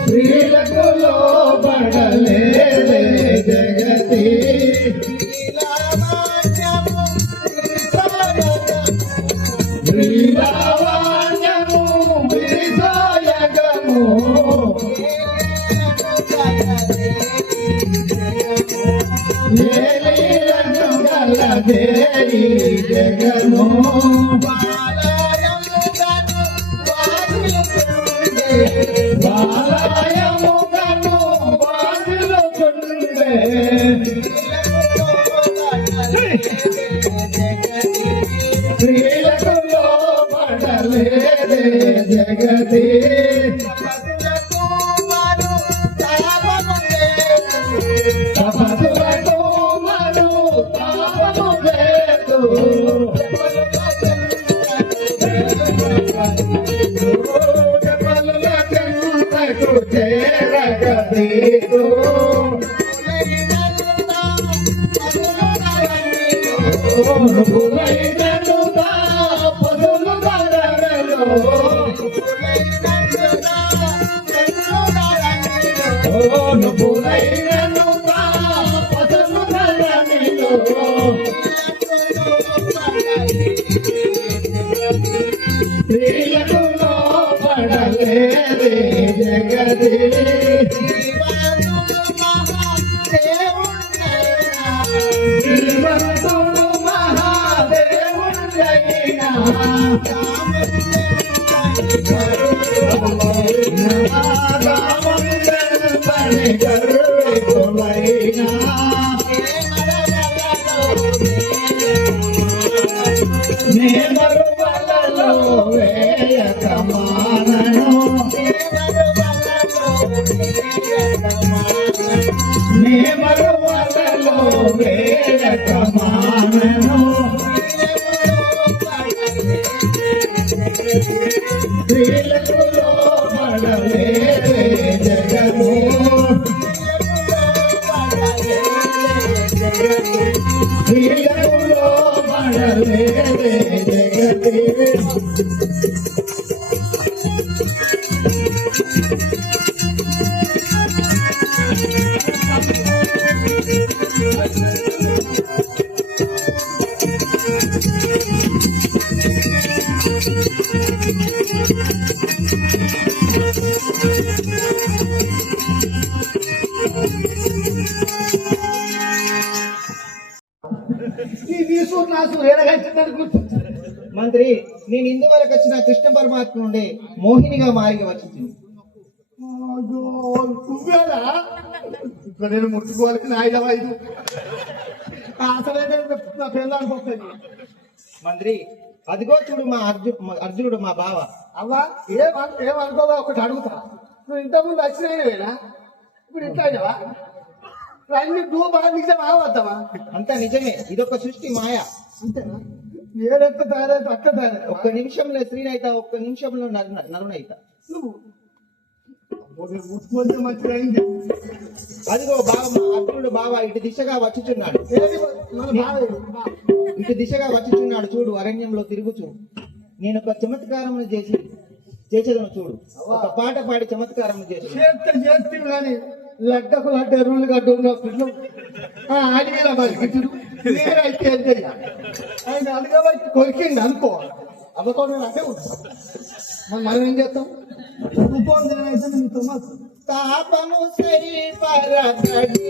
స్త్రీలకు లోబడలేదే జగతి శ్రీరావాణ్యము విసాయగము ఏలీలను గలదే ఈ జగము బాలయముగను బాధలుకుండే స్త్రీలకు లోబడలేదే జగతి తపస్సులకు మను తాపము లేదు చేరగదీదు పులైనను పదులు గడగలో పులైనను పదులు గడగలో స్త్రీలకు లోబడలేదే జగతి శ్రీమంతుడు మహాదేవుడైనా పని గర్వైనా నే మరువలలో వేయక మానను నే మరువలలో వేయక మానను స్త్రీలకు లోబడలేదే జగము స్త్రీలకు లోబడలేదే జగతి మంత్రి, నేను ఇందువరకు వచ్చిన కృష్ణ పరమాత్మ నుండి మోహినిగా మారి వచ్చింది. నువ్వేనా ఇక్కడ నేను ముట్టుకోవాల్సిన ఆయుధం ఐదు అసలైతే నా పిల్లలు వస్తాయి. మంత్రి, అదిగో చూడు మా అర్జునుడు మా బావ. అవ్వా ఏమనుకోవా ఒకటి అడుగుతా. నువ్వు ఇంతకుముందు వచ్చినాయినా ఇప్పుడు ఇంత అయినవా? అన్ని నువ్వు బాగా నిజం ఆవద్దామా? అంతా నిజమే, ఇదొక సృష్టి మాయ. అంతేనా? ఏడెక్క తయారైతే అక్క తయారై ఒక్క నిమిషంలో స్త్రీనైతా, ఒక్క నిమిషంలో నరునైతా. నువ్వు ముట్టుకుంటే మంచిగా అయింది. అదిగో బావ, మా అర్జునుడు బావ ఇటు దిశగా వచ్చుచున్నాడు. ఇటు దిశగా వచ్చుచున్నాడు చూడు, అరణ్యంలో తిరుగుచు. నేను ఒక చమత్కారం చేసేదను చూడు. ఒక పాట పాడి చమత్కారం చేస్తే కానీ లడ్డకు లడ్డ ఎరువులు గడ్డు అడిగిన మరి గిట్టుడు నేనైతే ఆయన అడగబై కొరికింది అనుకో అవ్వకుండా అంటే మనం ఏం చేస్తాం? ఉపవాసం అయితే మీతో తాపము సరి పరగడి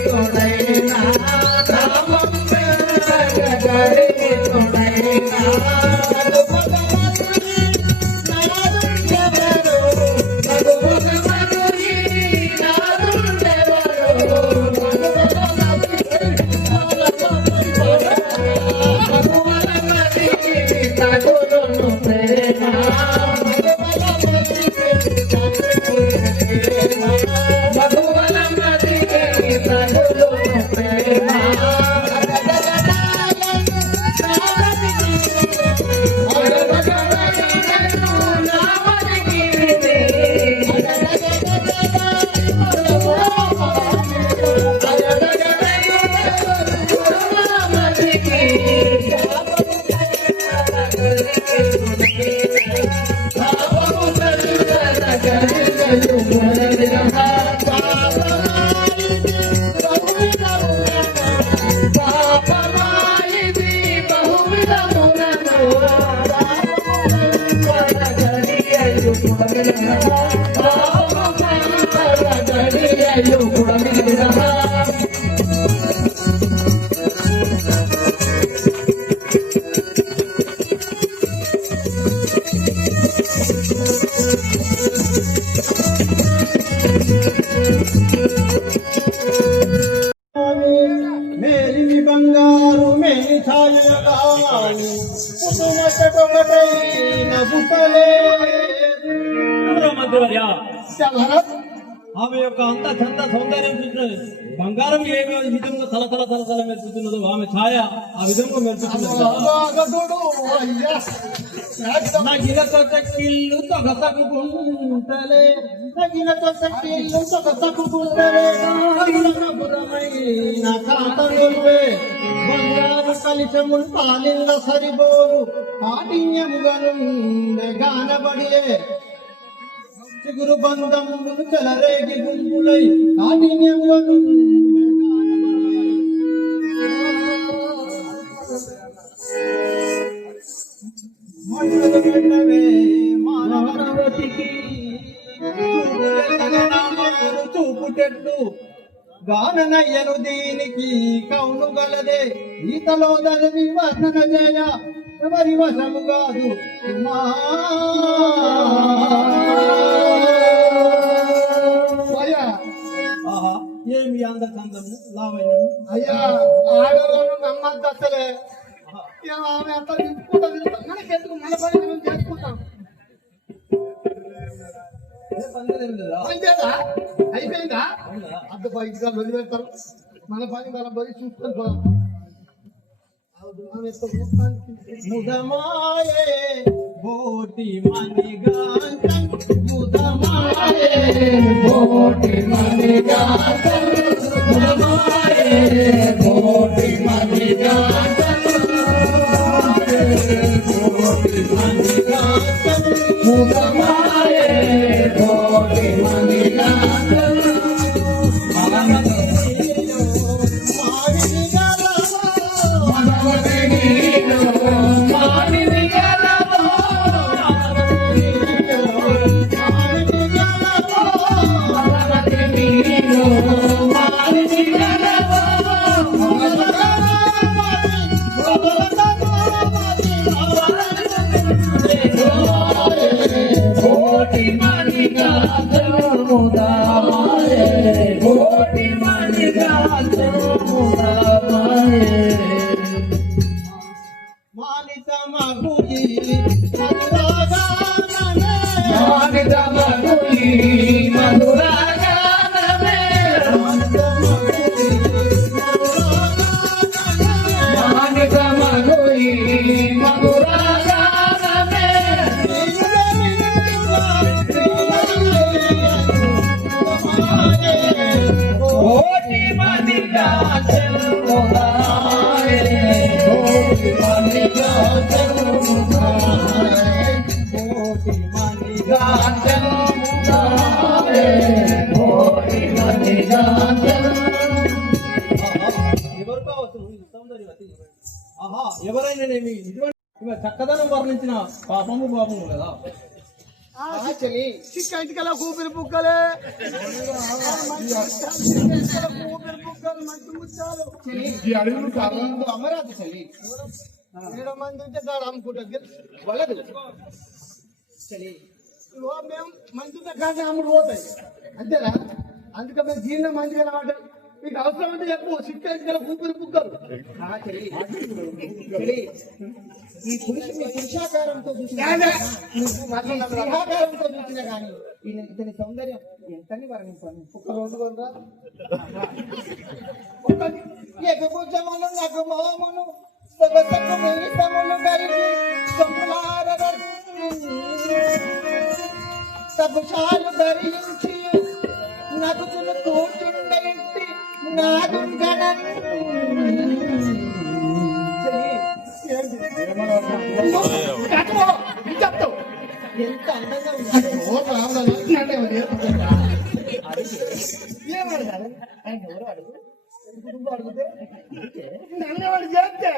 తోడైనా రామం వెంకటగిరికి తోడైనా మేలిమి బంగారు మేలి ఛాయగాని పుట్టుమట్టొకటైన పుట్టలే మంత్రివర్య తెల్లరా? ఆమె యొక్క అంత చంద సౌందర్యం చూసిన బంగారం ఏ విధంగా తల మెరుపుతున్నదో ఆమె ఛాయ ఆ విధంగా మెరుపుతున్నది బాగదుడు అయ్యా నగిన తొక్కకిల్లు తొగతకుంటలే నగిన తొక్కకిల్లు తొగతకుంటలే నాగురమైన కాంతనువే బంగారు కలిశములు పాలిల్ల సరిబోరు కాఠిన్యముగను గానబడియే చిగురు బంధములు చెలరేగి గుంపులై కాఠిన్యముగను మానవతికి చూపుటెట్టు గాననయ్యను దీనికి కౌను గలదే ఈతలో దలని వర్ణన జయ ఎవరి వశము కాదు అయ్యా ఆహా ఏమి అంద చందము లావణ్యము అయ్యా ఆడవాళ్ళు నమ్మద్దసలే ఆమె అంతా తిప్పుకుంటుంది మనకెందుకు మన పని మనం చేసుకుంటాం అయిపోయిందా అయిపోయిందా అద్దె బయటగా వదిలి పెడతారు మన పని మనం పోయి చూసుకొని పోదాం ముదమాయే బోటి మణిగాంతం ముదమాయే బోటి మణిగాంతం ముదమాయే బోటి మణిగాంతం బోటి మణిగాంతం ముదమాయే బోటి మణిగాంతం ఎవరైనా చక్కదనం వర్ణించిన పాపము కదా చెల్లి చిక్క ఇంటికల్లా కూపిరి పుక్కలే కూపిరి పుక్కలు మంచి ముచ్చాలు చెల్లి అది ఇందు అమరాదు చెల్లి 7 మంది ఉంటే కాడ అమ్ముకుంటుంది వలదు చెల్లి ఇగో మేము మంచి కాదు అమ్ముడు పోతాయి అంతేనా అందుకే మేము జీర్ణం మంచిగా అనమాట మీకు అవసరం అంటే చెప్పు చిక్క ఇంటికల్లా కూపిరి పుక్కలు చెల్లి చెల్లి ఈ పురుషాకారంతో చూసిన స్నేహాకారంతో చూసిన కానీ ఇతని సౌందర్యం ఎంతని వర్ణించాను ఒక 2 వందల ఎగుభుజములు నగుమోమును సొగసకు మీసములు కలిగి సొమ్ములారరు సబుషాలు ధరించి నగుచులు కూర్చుండేంటి నాదుంగణన్ చెప్తావు ఎంత అందంగా ఉంది ఏమడగాలి ఆయన ఎవరు అడుగు ఎందుకు అడిగితే నన్నవాడు చెప్తే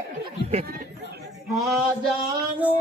జాను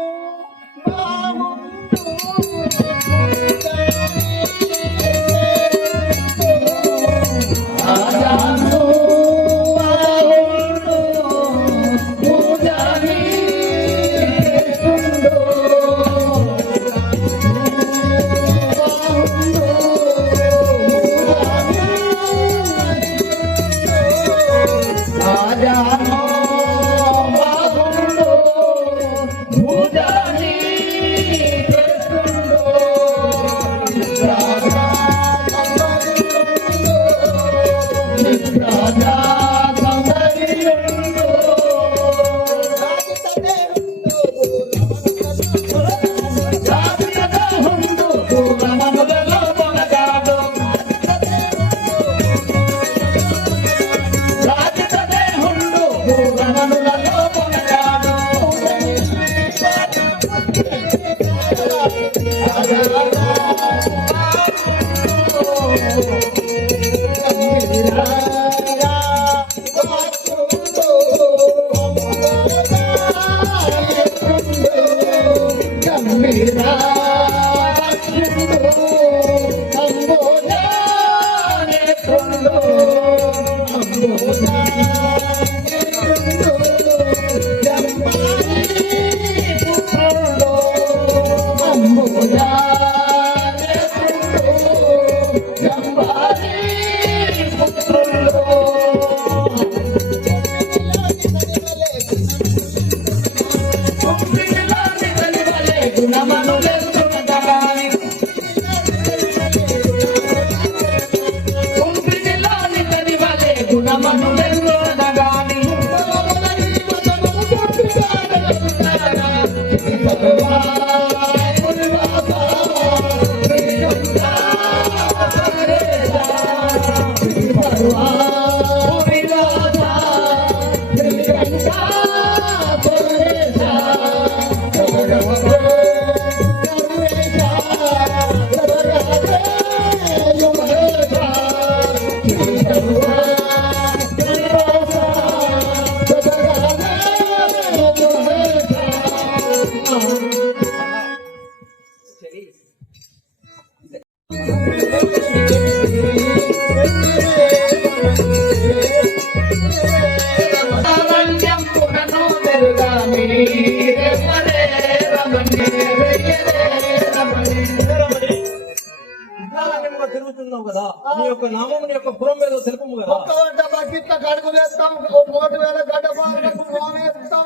తిరుగుతున్నావు కదా నీ యొక్క నామం నీ యొక్క పురం మీద తెలుపము కదా ఒక్క గంట బకెట్ల కడుగు వేస్తాం 3,000 గడ్డ పాలకు వేస్తాం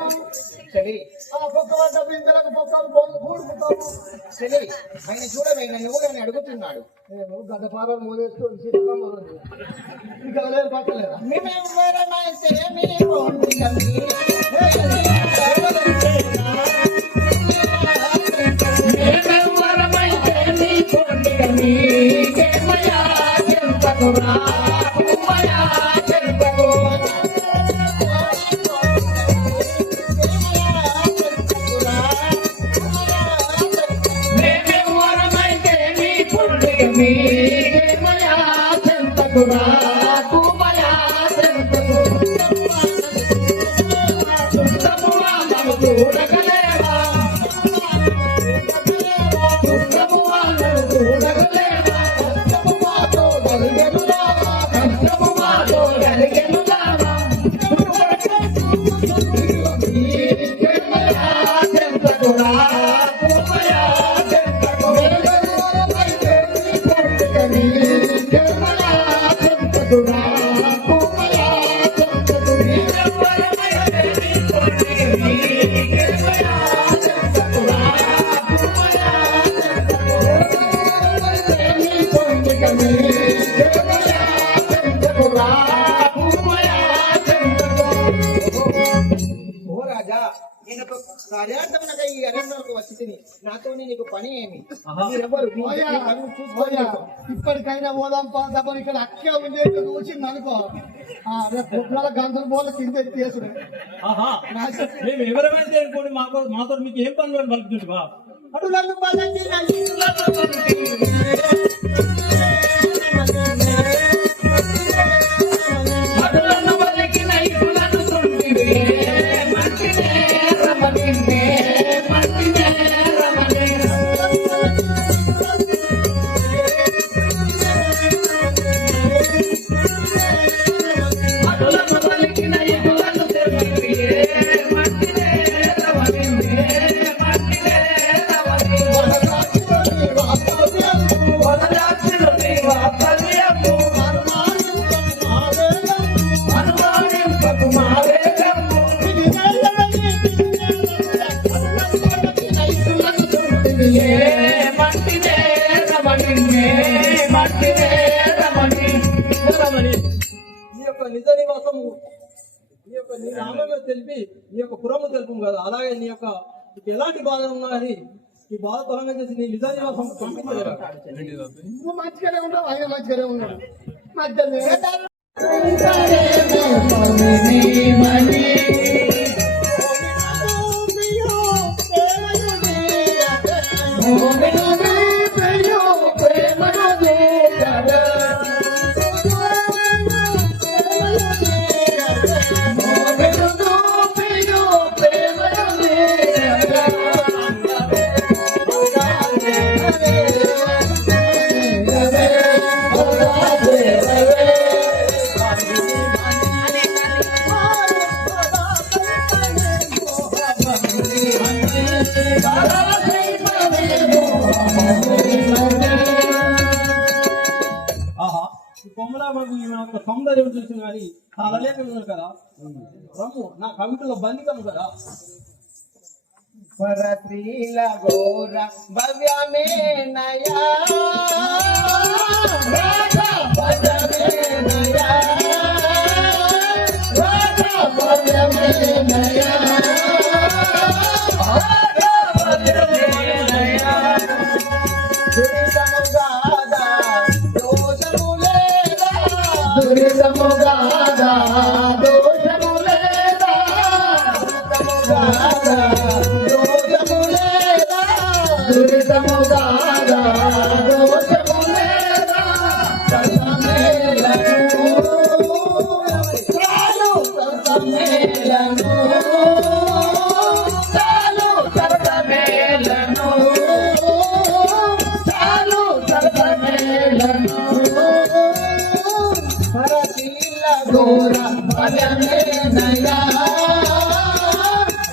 చెల్లి ఒక్క గంట బిందెలకు పొక్కలు కూడుకుతాం చెల్లి ఆయన చూడవే నన్ను ఎవరు అడుగుతున్నాడు నేను గడ్డ పాలను మోదేస్తూ సీతగా మొదలు ఇంకా లేదు పట్టలేదా మేమెవరమైతే చూడగలేవా కార్యార్థమునగా ఈ అరణ్యంలోకి వచ్చి తిని నాతో నీకు పని ఏమి? ఆహా. మీరెవ్వరు మీ ఓయా, కన్ను చూసుకోండి. ఓయా, ఇప్పటికైనా పోదాం పాదాం ఇక్కడ అక్కే ఉండేది చూసింది అనుకో రేపు పొద్దున గంటలు పోల కింద తీసుడు ఆహా మేము ఎవరైతే అనుకోండి మాతో మీకు ఏం పనులు అని పలుకుతుంది బా అడులను పదండి నా ఇల్లులకు అటులను పలికిన ఇటులను తుంటివే, మట్టినే రమణిన్నే, మట్టినే రమణి. అటులను పలికిన ఇటులను తుంటివే, మట్టినే రమణిన్నే, మట్టినే రమణి. వనరాక్షులు నీ వాత్సల్యము, అనుమానింపకు మా వేగము. ఏ మట్టినే రమణిన్నే, మట్టినే రమణి. రమణి నీ యొక్క నిజ నివాసము నీ యొక్క నీ నామమే తెలిపి నీ యొక్క పురము తెలుపు కదా అలాగే నీ యొక్క నీకు ఎలాంటి బాధ ఉన్నా అని ఈ బాధ తొలగ చేసి నీ నిజ నివాసం పంపించలేరా నువ్వు మంచిగానే ఉన్నావు ఆయన మంచిగానే ఉన్నాడు మధ్యలో ఆహా ఈ కొమ్మలా మనకు ఈ యొక్క సౌందర్యం చూసింది కానీ చాలా లేక ఉన్నాను కదా రమ్ము నా కవితలో బంధికము కదా పరశ్రీల ఘోర భవ్యమే నయా రాధా భవ్యమే నయా రాధా భవ్యమే నయా రాధా భవ్యమే నయా దురితముగాదా దోషము లేదా దురితముగాదా దోషము లేదా దురితముగాదా దురితముగాదా దోషము లేదా సర్వమేలను చాలు సర్వమేలను చాలు సర్వమేలను చాలు సర్వమేలను పరశీల ఘోర భయమే నయా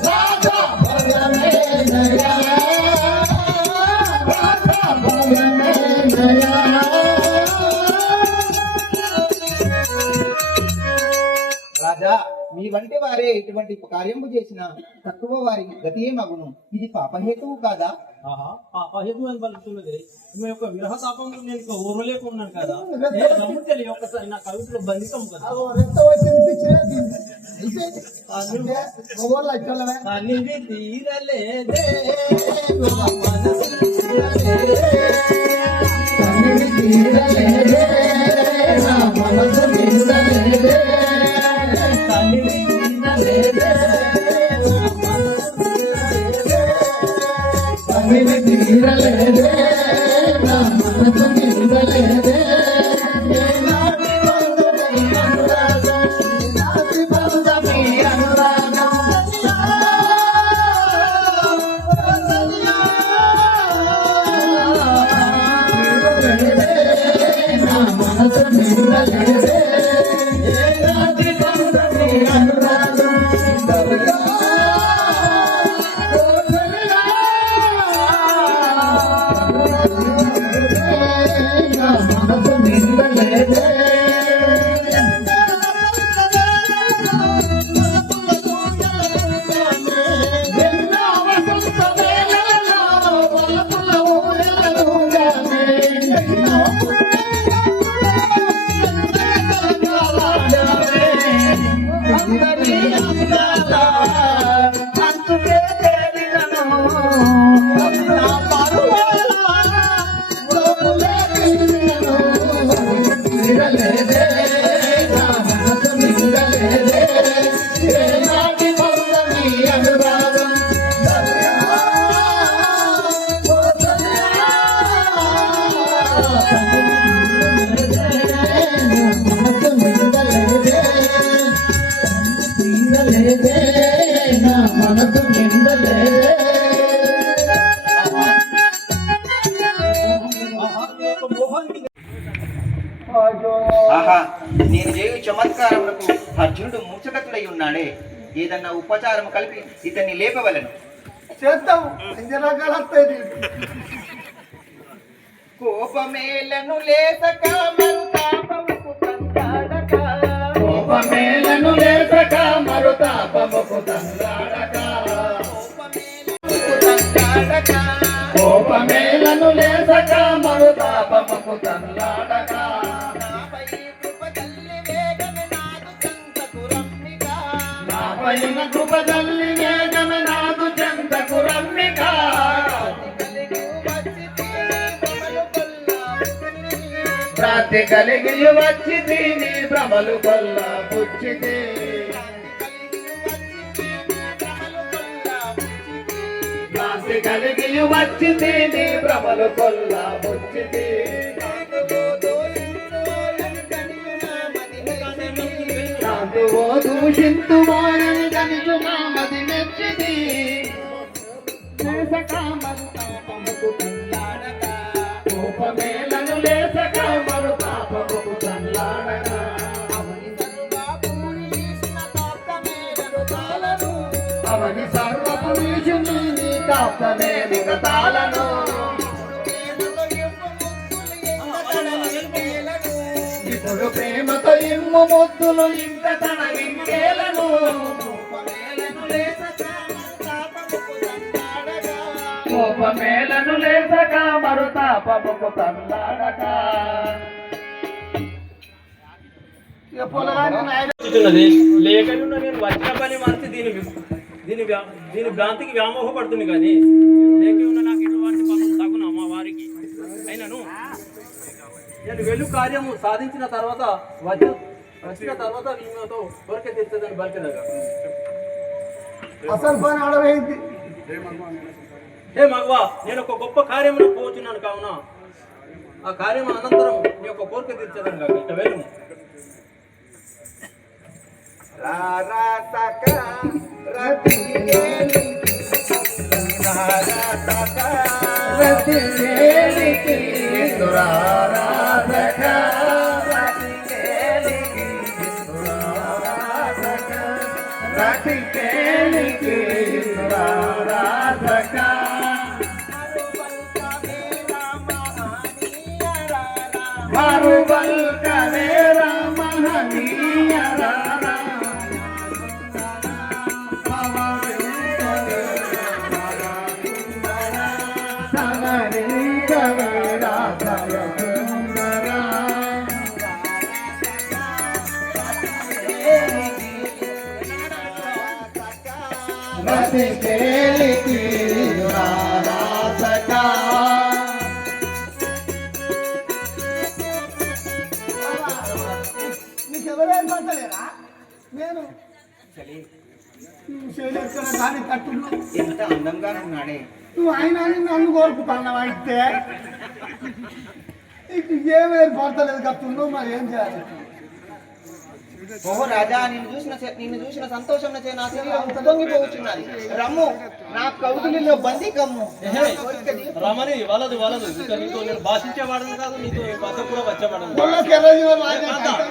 రాధా భయమే నయా రాధా భయమే నయా రాజా మీ వంటి వారే ఇటువంటి కార్యము చేసిన తక్కువ వారి గతి ఏమగును ఇది పాపహేతువు కాదా ఆహా ఆ పహితు అని పలుకుతున్నది మీ యొక్క విరహ తాపంలో నేను ఇక ఊరలేకున్నాను కదా నేను నమ్ముతలే ఒక్కసారి నా కవితలో బంధికం కదా రెక్క వచ్చి ఓవర్లో ఇచ్చోళ్ళమే అనివి తీరలేదే నా మనసు తీరలేదే. కన్నుని తీరలేదే నా మనసు నిందలేదే అనివి తీరలేదే నా మనసు తీరలేదే. కన్నుని తీరలేదే నా మనసు నిందలేదే ఏనాటి బంధుమీ అనురాగం ఏనాటి బంధమీ అనురాగం నా మనసు నిందలేదే ఏనాటి బంధమీ అనురాగం దొరకా నా మనసు నిందలేదే ఎన్నో వసంత వేళలలో వలపుల ఊయలలుగానే ఎన్నో అందరి అందాల అందుకే లేదే నా మనసు నిండలేదే మోహానికి ఆహా నేను చేయు చమత్కారములకు అర్జునుడు మూర్ఛగతుడై ఉన్నాడే. ఏదన్నా ఉపచారం కలిపి ఇతన్ని లేపవలను. చేస్తాం ఎన్ని రకాలు వస్తాయి నీకు. కోపమేలను లేసక మరుతాపముకు తంతాడక. కోపమేలను లేసక మరుతాపముకు తందాడక తంతాడక. కోపమేలను లేసక మరుతాపముకు తందాడక నాపై కృప తల్లి వేగమే నాదు చెంతకు రమ్మిక. నాపైన కృపదల్లి వేగమే నాదు చెంతకు రమ్మిక ప్రాప్తి కలిగి వచ్చి దీని భ్రమలు కొల్ల పుచ్చితి ప్రాప్తి కలిగి వచ్చి దీని భ్రమలు కొల్ల పుచ్చితి శాంతువో దూషింతు వారని గనిజు నామది మెచ్చిది కోపమేలను లేసక మరుతాపముకు తల్లాడక అవని సర్వపురుషుని నీ కాప్తమే మిగతాలను ఇప్పుడు ప్రేమతో ఇమ్ము ముద్దులు ఇంత తన ఇంకేలను కోపమేలను లేసక మరుతాపముకు తల్లాడక ఇక పొలగాన్ని నాయన వచ్చుతున్నది లేకుండా నేను వచ్చిన పని మనసి దీని భ్రాంతికి వ్యామోహపడుతుంది కానీ లేక ఉన్న నాకు ఇటువంటి పనులు తగును మా వారికి అయినను నేను వెళ్ళు కార్యము సాధించిన తర్వాత వచ్చిన తర్వాత ఈమెతో కోరిక తెచ్చదని బలికెదగా. అసలు పని ఆడవేయింది. హే మగవా, నేను ఒక గొప్ప కార్యమును పోచున్నాను కావున ఆ కార్యం అనంతరం నీ యొక్క కోరిక తీర్చదని కాక ఇట్లా వెళ్ళు. మరుబల్ కరే రామహనీయ రారా సనరి కవేరా సయసుందరా రతి కేలికి రారా సకా నీకెవరేం పడతలేరా? నేను నువ్వు చేయలేక కానీ కట్టున్నా. ఎంత అందంగానే ఉన్నాడే. నువ్వు ఆయన అని నన్ను కోరుకుతున్నావు అయితే నీకు ఏమేమి పడతలేదు కట్టున్నావు, మరి ఏం చేయాలి? ఓహో రాజా, నిన్ను చూసిన సంతోషం నా శరీరం పొంగిపోవచ్చున్నది. రమ్ము నా కౌగిలిలో బందీ కమ్ము. రమణి వలదు ఇంకా నీతో నేను భాషించేవాడను కాదు, నీతో బద్ద కూడా వచ్చేవాడను. పొలంకి ఎర్ర జీవనం రాజా కట్టం.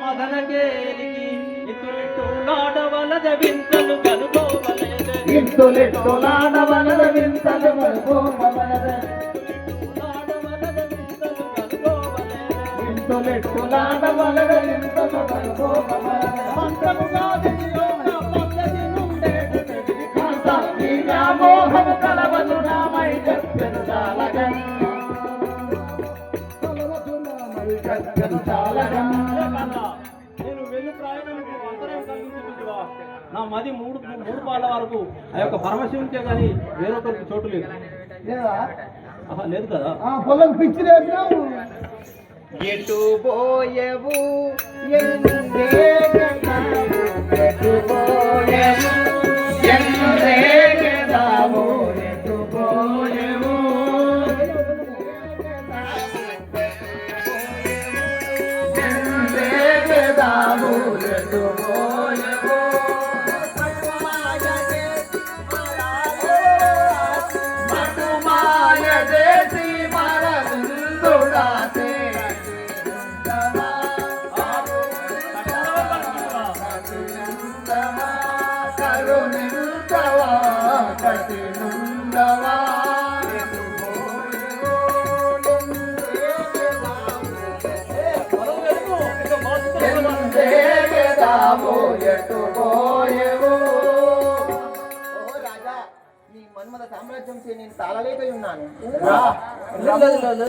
మదన కేలికి ఇతులిట్టులాడవలద వింతలు కనుకోవలేదే. ఇంతులెట్టులాడవలద వింతలు కనుకోవలదే. ఇంతులెట్టులాడవలద వింతలు కనుకోవలదే. నీ వ్యామోహము కలవదు నామై చెప్పెను చాలగన్. చాలగా నేను వెళ్ళి ప్రయాణానికి అంతరాయం కలిగించుకుంటున్నా. నా మది మూడు పాల వరకు ఆ యొక్క పరమశివునికే కానీ వేరొకరికి చోటు లేదు. లేదా ఆహా, లేదు కదా. పొలం పిచ్చి రేపినావు. ఎటు పోయవు ఎందేగతావు, ఎటు పోయవు ఎందేగతావు, ఎటు పోయవు ఎందేగతావు, ఎటు పోయవు మటుమాయ చేసి మరవిందుడాసే కరుణింతవా కఠినుండవా ఎందేగదావు ఎటు పోయెవు. ఓ రాజా, నీ మన్మథ సామ్రాజ్యం చే నేను తాళలేక ఉన్నాను. రా.